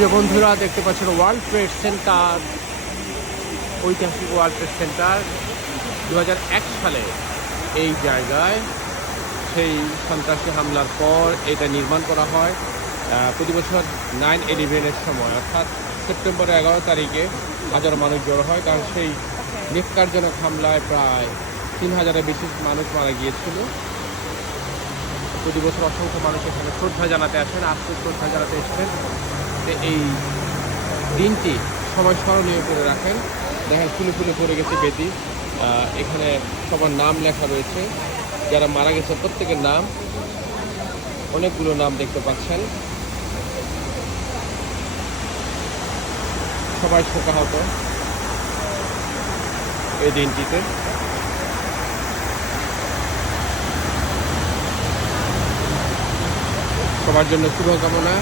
প্রিয় বন্ধুরা, দেখতে পাচ্ছেন ওয়ার্ল্ড ট্রেড সেন্টার, ঐতিহাসিক ওয়ার্ল্ড ট্রেড সেন্টার 2001 সালে এই জায়গায় সেই সন্ত্রাসী হামলার পর এটা নির্মাণ করা হয়। প্রতি বছর 9/11-এর সময়, অর্থাৎ সেপ্টেম্বরের 11 তারিখে হাজারো মানুষ জড়ো হয়, কারণ সেই নিষ্কারজনক হামলায় প্রায় 3000-এর বেশি মানুষ মারা গিয়েছিল। প্রতি বছর অসংখ্য মানুষ এখানে শ্রদ্ধা জানাতে আসেন, আজকে শ্রদ্ধা জানাতে এসেছেন। এই দিনটি সবাই স্মরণীয় করে রাখেন। দেখেন ফুলে ফুলে পড়ে গেছে বেদি। এখানে সবার নাম লেখা রয়েছে, যারা মারা গেছে প্রত্যেকের নাম, অনেকগুলো নাম দেখতে পাচ্ছেন। সবাই শোকাহত এই দিনটিতে। সবার জন্য শুভকামনা।